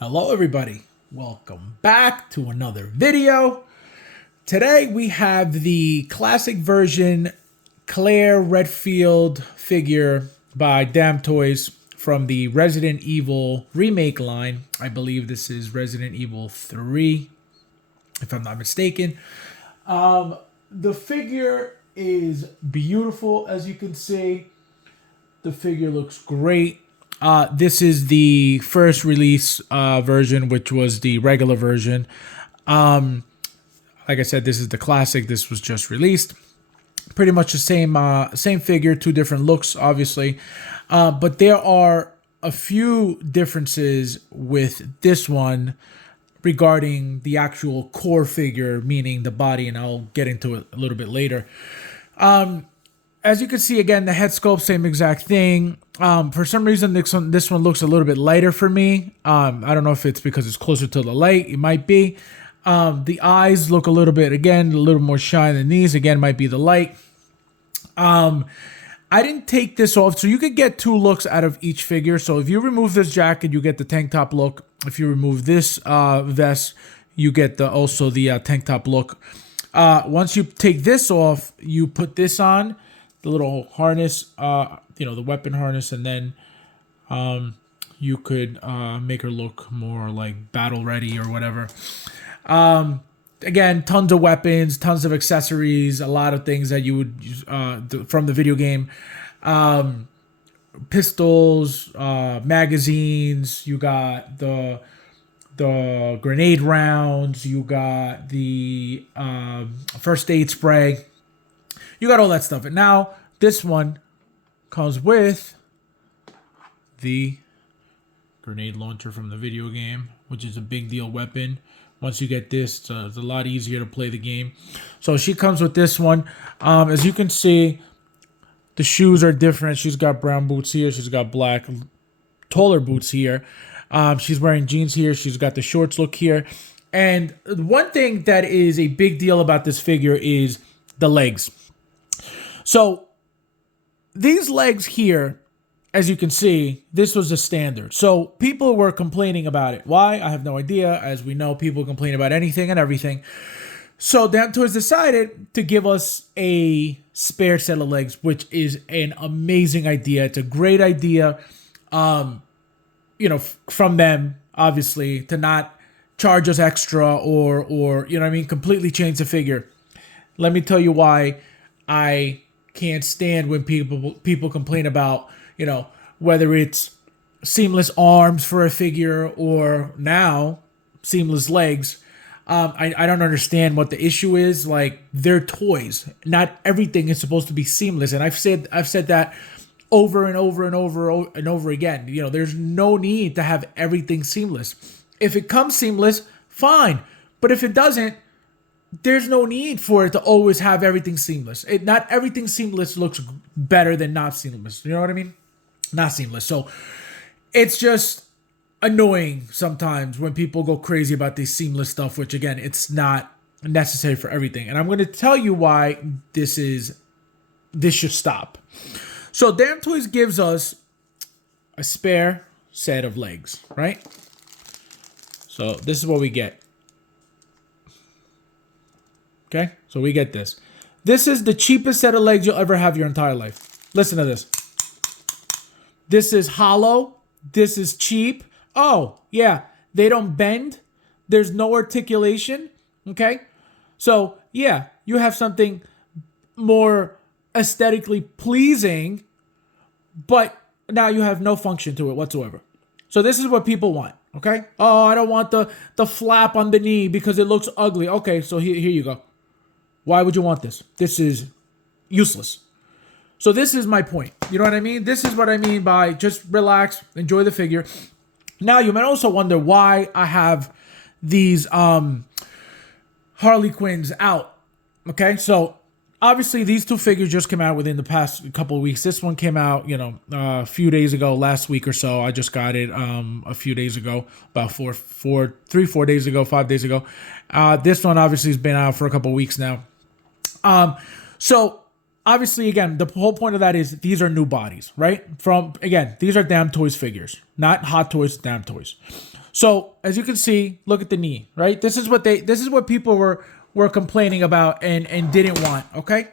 Hello everybody, welcome back to another video. Today we have the classic version Claire Redfield figure by Damtoys from the Resident Evil remake line. I believe this is Resident Evil 3, if I'm not mistaken. The figure is beautiful, as you can see. The figure looks great. This is the first release version, which was the regular version. Like I said, this is the classic. This was just released. Pretty much the same figure, two different looks, obviously. But there are a few differences with this one regarding the actual core figure, meaning the body, and I'll get into it a little bit later. As you can see, again, the head sculpt, same exact thing. For some reason, this one looks a little bit lighter for me. I don't know if it's because it's closer to the light. It might be. The eyes look a little bit, again, a little more shine than these. Again, might be the light. I didn't take this off, so you could get two looks out of each figure. So if you remove this jacket, you get the tank top look. If you remove this vest, you get also the tank top look. Once you take this off, you put this on. The little harness, the weapon harness, and then you could make her look more like battle ready or whatever. Again, tons of weapons, tons of accessories, a lot of things that you would use from the video game. Pistols, magazines, you got the grenade rounds, you got the first aid spray. You got all that stuff. And now this one comes with the grenade launcher from the video game, which is a big deal weapon. Once you get this, it's a lot easier to play the game. So she comes with this one. As you can see, the shoes are different. She's got brown boots here. She's got black, taller boots here. She's wearing jeans here. She's got the shorts look here. And one thing that is a big deal about this figure is the legs. So these legs here, as you can see, this was a standard. So people were complaining about it. Why? I have no idea. As we know, people complain about anything and everything. So Damtoys decided to give us a spare set of legs, which is an amazing idea. It's a great idea, from them, obviously, to not charge us extra or completely change the figure. Let me tell you why I can't stand when people complain about, whether it's seamless arms for a figure or now seamless legs. I don't understand what the issue is. Like, they're toys. Not everything is supposed to be seamless. And I've said that over and over and over and over again. There's no need to have everything seamless. If it comes seamless, fine. But if it doesn't, there's no need for it to always have everything seamless. Not everything seamless looks better than not seamless. You know what I mean? Not seamless. So it's just annoying sometimes when people go crazy about this seamless stuff, which again, it's not necessary for everything. And I'm going to tell you why this should stop. So Damtoys gives us a spare set of legs, right? So this is what we get. Okay, so we get this. This is the cheapest set of legs you'll ever have your entire life. Listen to this. This is hollow. This is cheap. Oh, yeah, they don't bend. There's no articulation. Okay, so yeah, you have something more aesthetically pleasing, but now you have no function to it whatsoever. So this is what people want. Okay. Oh, I don't want the flap on the knee because it looks ugly. Okay, so here you go. Why would you want this? This is useless. So this is my point. You know what I mean? This is what I mean by just relax, enjoy the figure. Now, you might also wonder why I have these Harley Quinns out. Okay, so obviously these two figures just came out within the past couple of weeks. This one came out, a few days ago, last week or so. I just got it a few days ago, about 4 days ago, 5 days ago. This one obviously has been out for a couple of weeks now. So obviously, again, the whole point of that is these are new bodies, right? These are Damtoys figures, not Hot Toys, Damtoys. So as you can see, look at the knee, right? This is what people were complaining about and didn't want. Okay,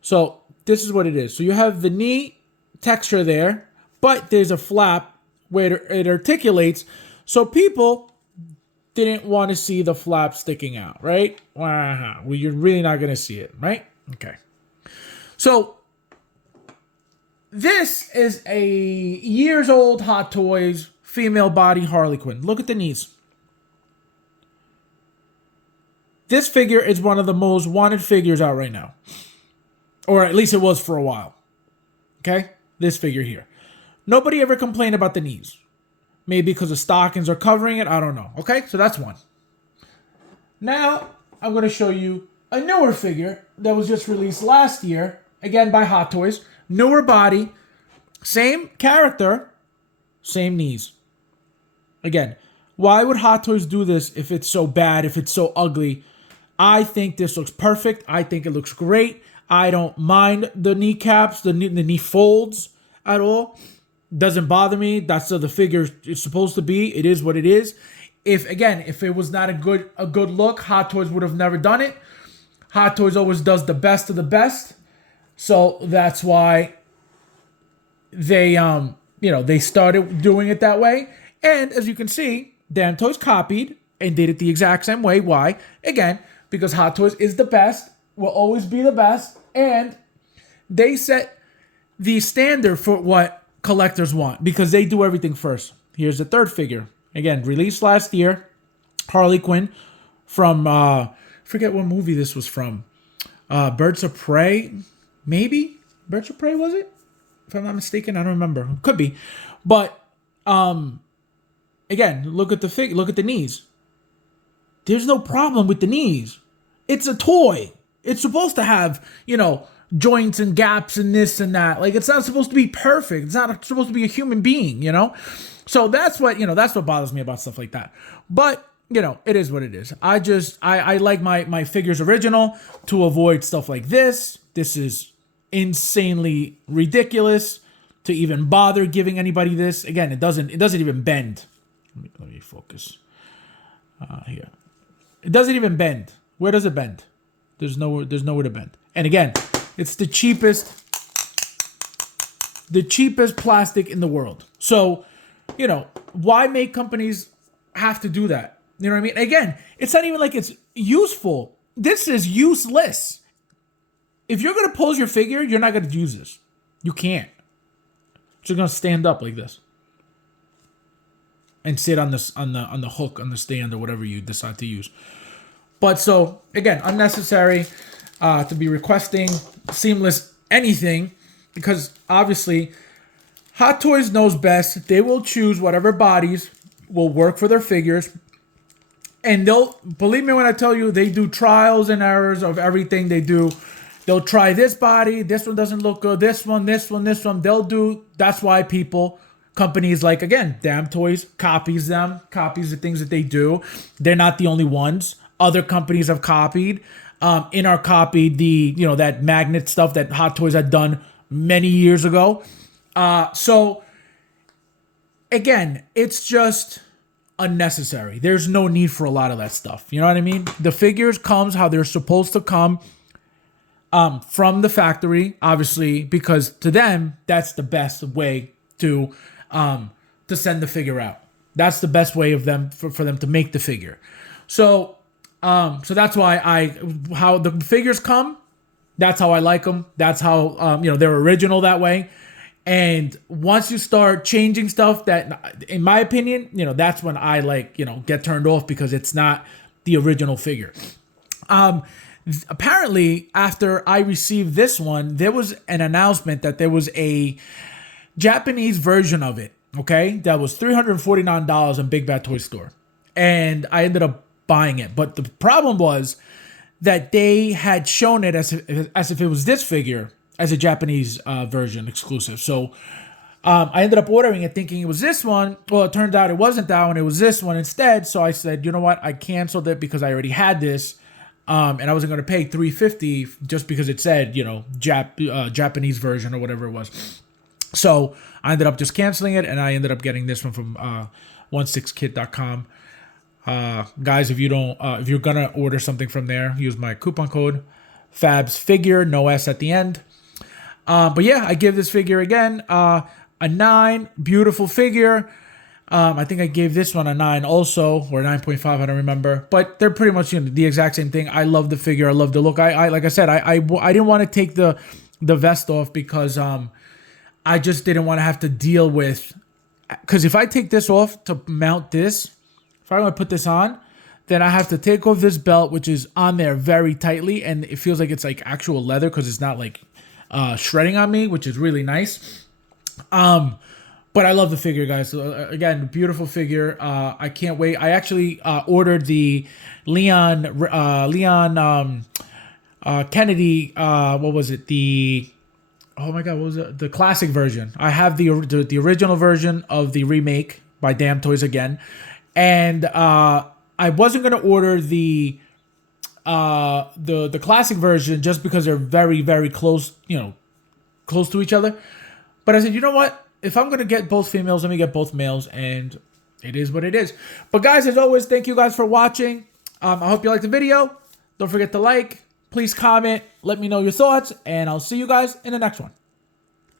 so this is what it is. So you have the knee texture there, but there's a flap where it articulates. So people didn't want to see the flap sticking out, right? Well, you're really not going to see it, right? Okay. So this is a years old Hot Toys female body Harley Quinn. Look at the knees. This figure is one of the most wanted figures out right now. Or at least it was for a while. Okay? This figure here. Nobody ever complained about the knees. Maybe because the stockings are covering it. I don't know. Okay? So that's one. Now, I'm going to show you a newer figure that was just released last year. Again, by Hot Toys. Newer body. Same character. Same knees. Again, why would Hot Toys do this if it's so bad, if it's so ugly? I think this looks perfect. I think it looks great. I don't mind the kneecaps, the knee folds at all. Doesn't bother me. That's how the figure is supposed to be. It is what it is. If it was not a good look, Hot Toys would have never done it. Hot Toys always does the best of the best. So that's why they they started doing it that way. And as you can see, Damtoys copied and did it the exact same way. Why? Again, because Hot Toys is the best, will always be the best, and they set the standard for what collectors want because they do everything first. Here's the third figure. Again, released last year. Harley Quinn from, forget what movie this was from. Birds of Prey, maybe? Birds of Prey, was it? If I'm not mistaken, I don't remember. Could be. But, again, look at the knees. There's no problem with the knees. It's a toy. It's supposed to have, joints and gaps and this and that. Like, it's not supposed to be perfect. It's not supposed to be a human being, So that's what bothers me about stuff like that. But, it is what it is. I like my figures original to avoid stuff like this. This is insanely ridiculous to even bother giving anybody this. Again, it doesn't even bend. Let me focus. Here. It doesn't even bend. Where does it bend? There's nowhere to bend. And again, it's the cheapest plastic in the world. So, why make companies have to do that? You know what I mean? Again, it's not even like it's useful. This is useless. If you're going to pose your figure, you're not going to use this. You can't. You're going to stand up like this and sit on the hook, on the stand, or whatever you decide to use. But so, again, unnecessary to be requesting seamless anything because obviously Hot Toys knows best. They will choose whatever bodies will work for their figures. And they'll, believe me when I tell you, they do trials and errors of everything they do. They'll try this body. This one doesn't look good. This one. That's why companies like, again, Damtoys copies the things that they do. They're not the only ones. Other companies have copied. Inart copied the, that magnet stuff that Hot Toys had done many years ago. So, again, it's just unnecessary. There's no need for a lot of that stuff. You know what I mean? The figures comes how they're supposed to come from the factory, obviously, because to them, that's the best way to send the figure out. That's the best way of them for them to make the figure. So that's why how the figures come, that's how I like them. That's how, they're original that way. And once you start changing stuff that, in my opinion, that's when I get turned off because it's not the original figure. Apparently, after I received this one, there was an announcement that there was a Japanese version of it, okay? That was $349 in Big Bad Toy Store. And I ended up buying it. But the problem was that they had shown it as if it was this figure as a Japanese version exclusive. So I ended up ordering it thinking it was this one. Well, it turned out it wasn't that one. It was this one instead. So I said, you know what? I canceled it because I already had this. And I wasn't going to pay $350 just because it said, Japanese version or whatever it was. So I ended up just canceling it, and I ended up getting this one from 16kit.com. Guys, if you're gonna order something from there, use my coupon code FabsFigure, no S at the end. But yeah, I give this figure again a 9. Beautiful figure. I think I gave this one a 9 also, or 9.5, I don't remember. But they're pretty much the exact same thing. I love the figure. I love the look. I like I said, I didn't want to take the vest off because I just didn't want to have to deal with. Because if I take this off to mount this, if I want to put this on, then I have to take off this belt, which is on there very tightly, and it feels like it's like actual leather because it's not like shredding on me, which is really nice. But I love the figure, guys. So, again, beautiful figure. I can't wait. I actually ordered the Leon Kennedy. What was it? Oh my God, what was it? The classic version. I have the original version of the remake by Damtoys again, and I wasn't gonna order the classic version just because they're very, very close, close to each other. But I said, you know what? If I'm gonna get both females, let me get both males, and it is what it is. But guys, as always, thank you guys for watching. I hope you liked the video. Don't forget to like. Please comment. Let me know your thoughts, and I'll see you guys in the next one.